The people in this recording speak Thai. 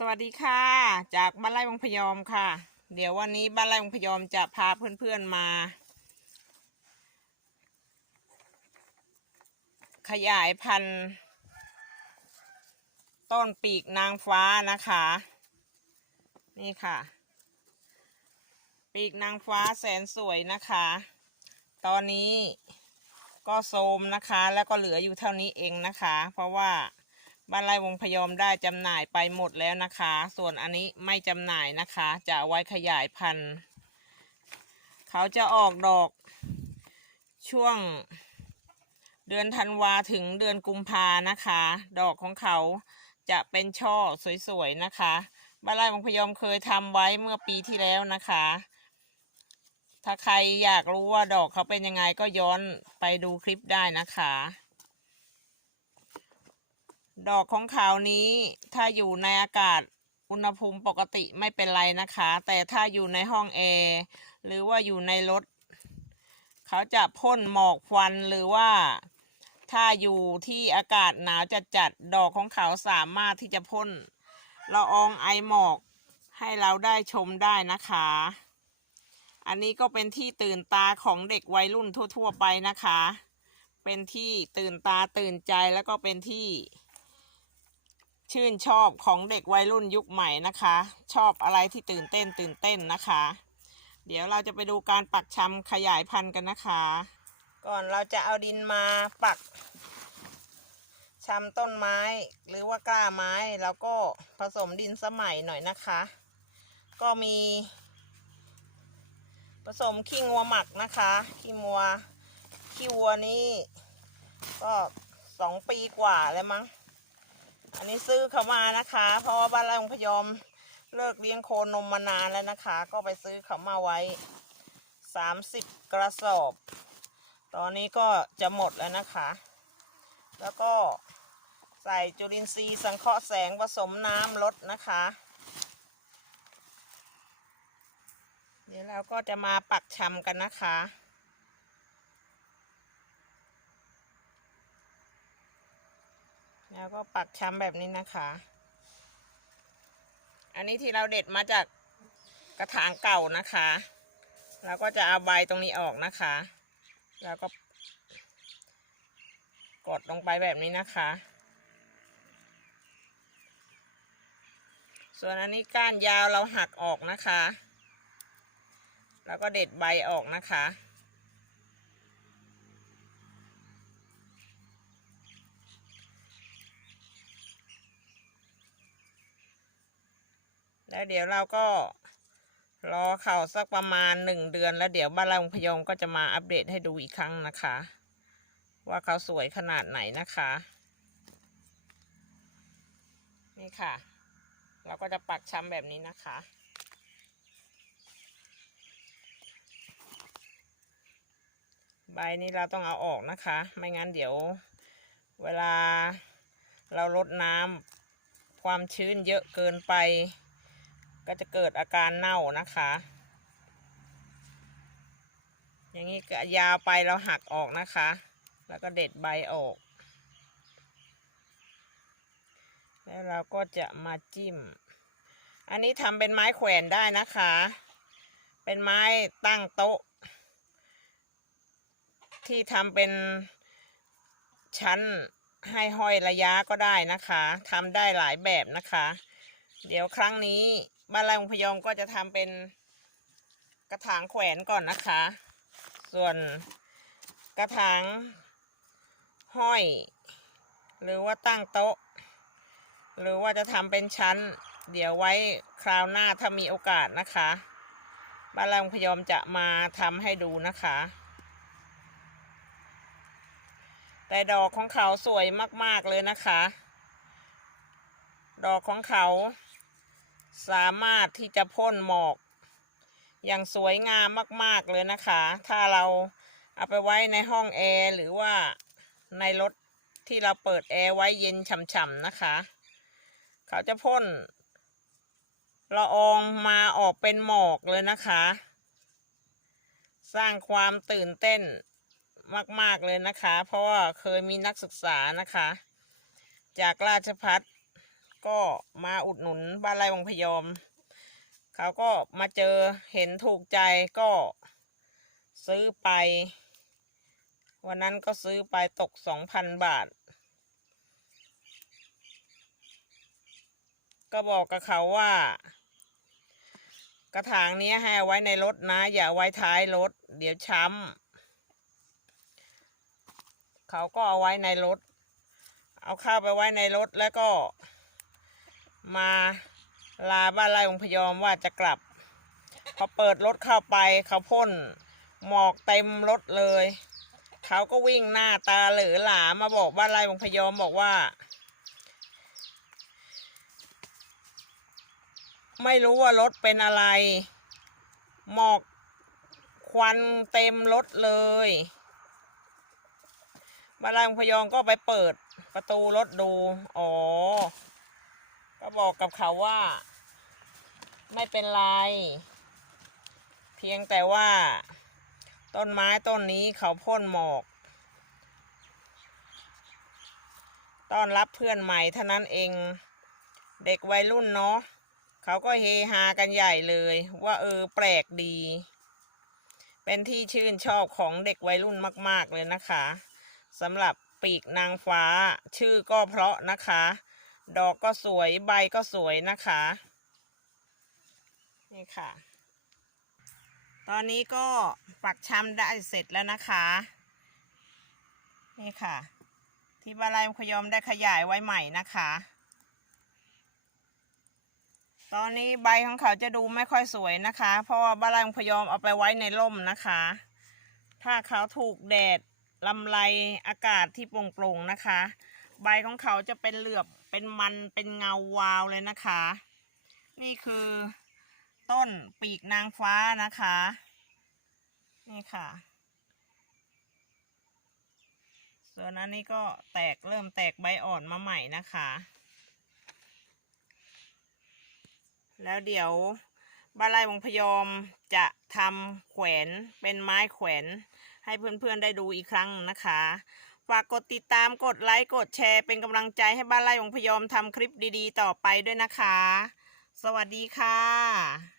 สวัสดีค่ะ จากบ้านไร่วังพยอมค่ะ เดี๋ยววันนี้บ้านไร่วังพยอมจะพาเพื่อนๆมา ขยายพันธุ์ต้นปีกนางฟ้านะคะ นี่ค่ะ ปีกนางฟ้าแสนสวยนะคะ ตอนนี้ก็โทรมนะคะแล้วก็เหลืออยู่เท่านี้เองนะคะ เพราะว่า บ้านไร่วงพยอมได้จำหน่ายไปหมดแล้วนะคะ ส่วนอันนี้ไม่จำหน่ายนะคะ จะไว้ขยายพันธุ์ เขาจะออกดอกช่วงเดือนธันวาถึงเดือนกุมภานะคะ ดอกของเขาจะเป็นช่อสวยๆนะคะบ้านไร่วงพยอมเคยทำไว้เมื่อปีที่แล้วนะคะ ถ้าใครอยากรู้ว่าดอกเขาเป็นยังไงก็ย้อนไปดูคลิปได้นะคะ ดอกของเขานี้ ถ้าอยู่ในอากาศอุณหภูมิปกติไม่เป็นไรนะคะ แต่ถ้าอยู่ในห้องแอร์หรือว่าอยู่ในรถ เขาจะพ่นหมอกควันหรือว่าถ้าอยู่ที่อากาศหนาวจัดจัดๆดอกของเขาสามารถที่จะพ่นละอองไอหมอกให้เราได้ชมได้นะคะ อันนี้ก็เป็นที่ตื่นตาของเด็กวัยรุ่นทั่ว ๆ ไปนะคะ เป็นที่ตื่นตาตื่นใจแล้วก็เป็นที่ ชื่นชอบของเด็กวัยรุ่นยุคใหม่นะคะ ชอบอะไรที่ตื่นเต้นตื่นเต้นนะคะ เดี๋ยวเราจะไปดูการปักชำขยายพันธุ์กันนะคะ ก่อนเราจะเอาดินมาปักชำต้นไม้หรือว่ากล้าไม้แล้วก็ผสมดินสมัยหน่อยนะคะ ก็มี ผสมขี้งัวหมักนะคะขี้งัวขี้วัวนี่ก็สองปีกว่าแล้วมั้ง อันนี้ซื้อเขามานะคะ เพราะว่าบ้านเราพยอมเลิกเลี้ยงโคนมมานานแล้วนะคะ ก็ไปซื้อเขามาไว้สามสิบกระสอบ ตอนนี้ก็จะหมดแล้วนะคะ แล้วก็ใส่จุลินทรีย์สังเคราะห์แสงผสมน้ำลดนะคะ เดี๋ยวเราก็จะมาปักชำกันนะคะ แล้วก็ปักช้ำแบบนี้นะคะ อันนี้ที่เราเด็ดมาจากกระถางเก่านะคะเราก็จะเอาใบตรงนี้ออกนะคะ แล้วก็ กดลงไปแบบนี้นะคะ ส่วนอันนี้ก้านยาวเราหักออกนะคะ แล้วก็เด็ดใบออกนะคะ แล้วเดี๋ยวเราก็รอเขาสักประมาณหนึ่งเดือน แล้วเดี๋ยวบ้านเราพยองก็จะมาอัปเดตให้ดูอีกครั้งนะคะ ว่าเขาสวยขนาดไหนนะคะ นี่ค่ะ เราก็จะปักช้ำแบบนี้นะคะใบนี้เราต้องเอาออกนะคะ ไม่งั้นเดี๋ยวเวลาเราลดน้ำความชื้นเยอะเกินไป ก็จะเกิดอาการเน่านะคะ อย่างนี้ก็ยาวไปเราหักออกนะคะ แล้วก็เด็ดใบออก แล้วเราก็จะมาจิ้ม อันนี้ทำเป็นไม้แขวนได้นะคะ เป็นไม้ตั้งโต๊ะ ที่ทำเป็นชั้นให้ห้อยระยะก็ได้นะคะทำได้หลายแบบนะคะ เดี๋ยวครั้งนี้บ้านแรงพยองก็จะทำเป็นกระถางแขวนก่อนนะคะ ส่วนกระถางห้อย หรือว่าตั้งโต๊ะ หรือว่าจะทำเป็นชั้น เดี๋ยวไว้คราวหน้าถ้ามีโอกาสนะคะบ้านแรงพยอมจะมาทำให้ดูนะคะ แต่ดอกของเขาสวยมาก ๆ เลยนะคะ ดอกของเขา สามารถที่จะพ่นหมอก อย่างสวยงามมาก ๆ เลยนะคะ ถ้าเราเอาไปไว้ในห้องแอร์หรือว่าในรถที่เราเปิดแอร์ไว้เย็นฉ่ำๆนะคะ เขาจะพ่นละอองมาออกเป็นหมอกเลยนะคะ สร้างความตื่นเต้นมาก ๆ เลยนะคะ เพราะว่าเคยมีนักศึกษานะคะ จากราชพัฒ ก็มาอุดหนุนบ้านไร่วังพยอม เขาก็มาเจอเห็นถูกใจก็ซื้อไป วันนั้นก็ซื้อไปตกสองพันบาท ก็บอกกับเขาว่า กระถางนี้ให้ไว้ในรถนะ อย่าไว้ท้ายรถ เดี๋ยวช้ำเขาก็เอาไว้ในรถ เอาข้าวไปไว้ในรถแล้วก็ มาลาบ้านไร่องพยอมว่าจะกลับ พอเปิดรถเข้าไปเขาพ่นหมอกเต็มรถเลย เขาก็วิ่งหน้าตาเหลือหลามาบอกบ้านไร่องพยอมบอกว่า ไม่รู้ว่ารถเป็นอะไร หมอกควันเต็มรถเลยบ้านไร่องพยอมก็ไปเปิดประตูรถดู อ๋อ ก็บอกกับเขาว่า ไม่เป็นไร เพียงแต่ว่า ต้นไม้ต้นนี้เขาพ่นหมอกต้อนรับเพื่อนใหม่เท่านั้นเองเด็กวัยรุ่นเนาะเขาก็เฮฮากันใหญ่เลย ว่าเออแปลกดี เป็นที่ชื่นชอบของเด็กวัยรุ่นมาก ๆ เลยนะคะสำหรับปีกนางฟ้าชื่อก็เพราะนะคะ ดอกก็สวยใบก็สวยนะคะ นี่ค่ะ ตอนนี้ก็ปักชำได้เสร็จแล้วนะคะ นี่ค่ะ ที่บาลายขยอมได้ขยายไว้ใหม่นะคะ ตอนนี้ใบของเขาจะดูไม่ค่อยสวยนะคะ เพราะว่าบาลายมขยอมเอาไปไว้ในร่มนะคะ ถ้าเขาถูกแดดลำไรอากาศที่โปร่งๆนะคะ ใบของเขาจะเป็นเหลือบ เป็นมันเป็นเงาวาวเลยนะคะ นี่คือต้นปีกนางฟ้านะคะ นี่ค่ะ ส่วนอันนี้ก็แตกเริ่มแตกใบอ่อนมาใหม่นะคะ แล้วเดี๋ยวบ้านไร่วงพยอมจะทำแขวนเป็นไม้แขวนให้เพื่อนๆได้ดูอีกครั้งนะคะ ฝากกดติดตามกดไลค์กดแชร์เป็นกำลังใจให้บ้านไร่วงพยอมทำคลิปดีๆ ต่อไปด้วยนะคะ สวัสดีค่ะ